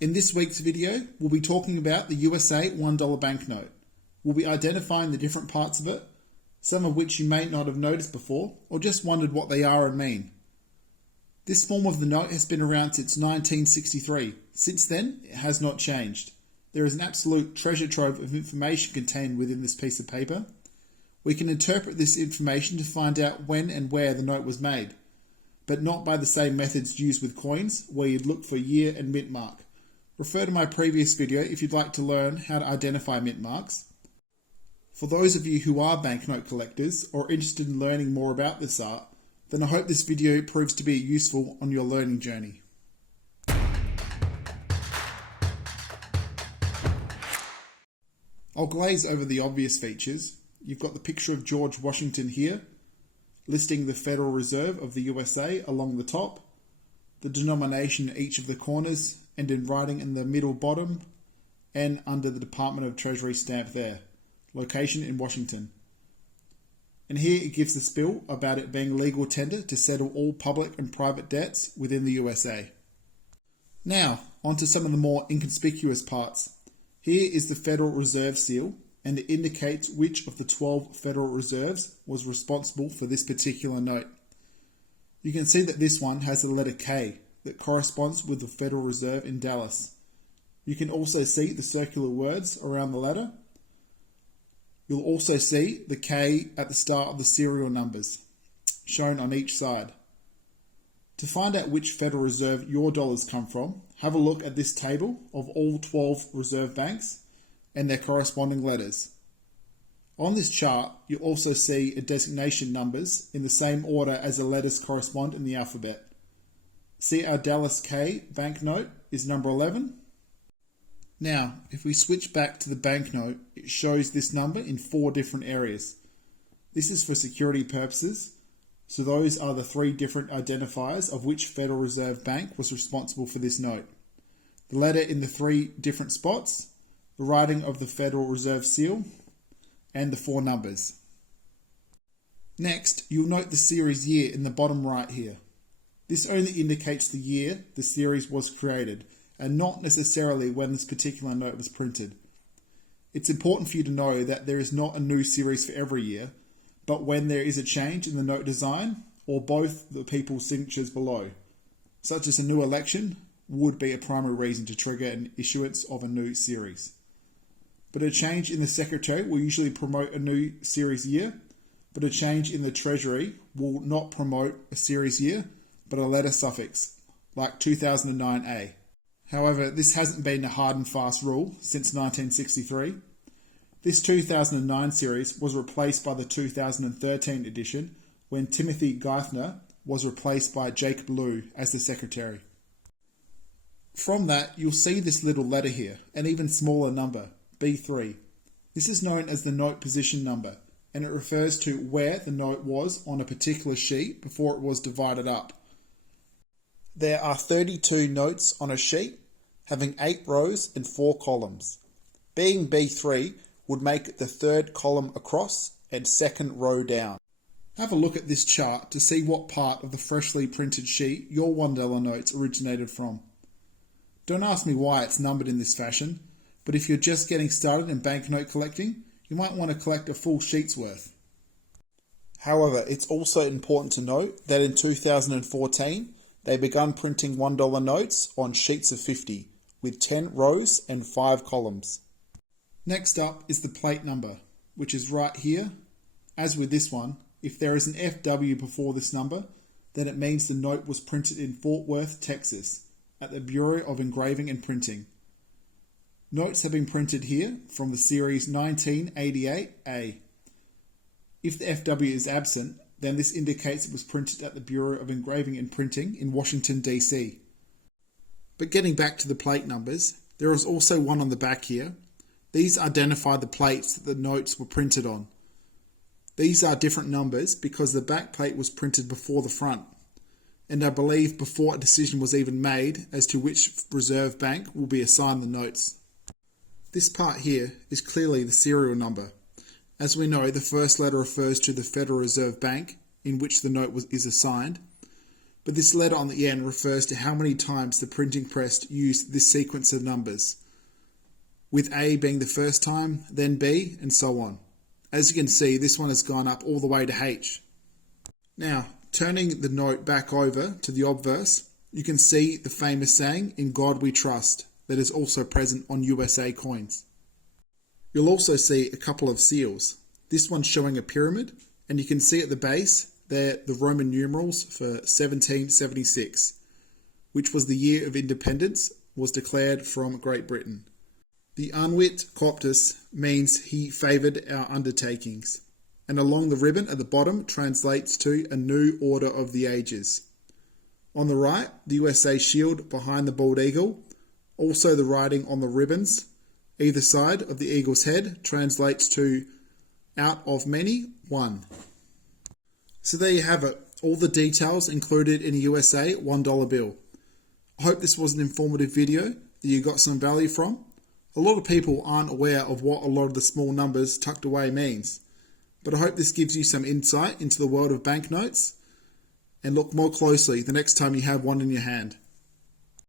In this week's video, we'll be talking about the USA $1 banknote. We'll be identifying the different parts of it, some of which you may not have noticed before or just wondered what they are and mean. This form of the note has been around since 1963. Since then, it has not changed. There is an absolute treasure trove of information contained within this piece of paper. We can interpret this information to find out when and where the note was made, but not by the same methods used with coins, where you'd look for year and mint mark. Refer to my previous video if you'd like to learn how to identify mint marks. For those of you who are banknote collectors or interested in learning more about this art, then I hope this video proves to be useful on your learning journey. I'll glaze over the obvious features. You've got the picture of George Washington here, listing the Federal Reserve of the USA along the top, the denomination at each of the corners, and in writing in the middle bottom, and under the Department of Treasury stamp there. Location in Washington. And here it gives the spiel about it being legal tender to settle all public and private debts within the USA. Now, on to some of the more inconspicuous parts. Here is the Federal Reserve seal, and it indicates which of the 12 Federal Reserves was responsible for this particular note. You can see that this one has the letter K that corresponds with the Federal Reserve in Dallas. You can also see the circular words around the letter. You'll also see the K at the start of the serial numbers, shown on each side. To find out which Federal Reserve your dollars come from, have a look at this table of all 12 reserve banks and their corresponding letters. On this chart, you'll also see designation numbers in the same order as the letters correspond in the alphabet. See our Dallas K banknote is number 11. Now, if we switch back to the banknote, it shows this number in 4 different areas. This is for security purposes, so those are the 3 different identifiers of which Federal Reserve Bank was responsible for this note. The letter in the 3 different spots, the writing of the Federal Reserve seal, and the 4 numbers. Next, you'll note the series year in the bottom right here. This only indicates the year the series was created, and not necessarily when this particular note was printed. It's important for you to know that there is not a new series for every year, but when there is a change in the note design, or both the people's signatures below, such as a new election, would be a primary reason to trigger an issuance of a new series. But a change in the Secretary will usually promote a new series year, but a change in the Treasury will not promote a series year, but a letter suffix, like 2009A. However, this hasn't been a hard and fast rule since 1963. This 2009 series was replaced by the 2013 edition when Timothy Geithner was replaced by Jacob Lew as the Secretary. From that, you'll see this little letter here, an even smaller number, B3. This is known as the note position number, and it refers to where the note was on a particular sheet before it was divided up. There are 32 notes on a sheet, having 8 rows and 4 columns. Being B3 would make it the 3rd column across and 2nd row down. Have a look at this chart to see what part of the freshly printed sheet your $1 notes originated from. Don't ask me why it's numbered in this fashion, but if you're just getting started in banknote collecting, you might want to collect a full sheet's worth. However, it's also important to note that in 2014, they began printing $1 notes on sheets of 50, with 10 rows and 5 columns. Next up is the plate number, which is right here. As with this one, if there is an FW before this number, then it means the note was printed in Fort Worth, Texas, at the Bureau of Engraving and Printing. Notes have been printed here from the series 1988A. If the FW is absent, then this indicates it was printed at the Bureau of Engraving and Printing in Washington, D.C. But getting back to the plate numbers, there is also one on the back here. These identify the plates that the notes were printed on. These are different numbers because the back plate was printed before the front, and I believe before a decision was even made as to which reserve bank will be assigned the notes. This part here is clearly the serial number. As we know, the first letter refers to the Federal Reserve Bank in which the note is assigned. but this letter on the end refers to how many times the printing press used this sequence of numbers, with A being the first time, then B, and so on. As you can see, this one has gone up all the way to H. Now, turning the note back over to the obverse, you can see the famous saying, "In God we trust," that is also present on USA coins. You'll also see a couple of seals. This one's showing a pyramid, and you can see at the base there the Roman numerals for 1776, which was the year of independence, was declared from Great Britain. The Annuit Coptus means he favoured our undertakings, and along the ribbon at the bottom translates to a new order of the ages. On the right, the USA shield behind the bald eagle. Also the writing on the ribbons either side of the eagle's head translates to "out of many, one." So there you have it, all the details included in a USA $1 bill. I hope this was an informative video that you got some value from. A lot of people aren't aware of what a lot of the small numbers tucked away means, but I hope this gives you some insight into the world of banknotes, and look more closely the next time you have one in your hand.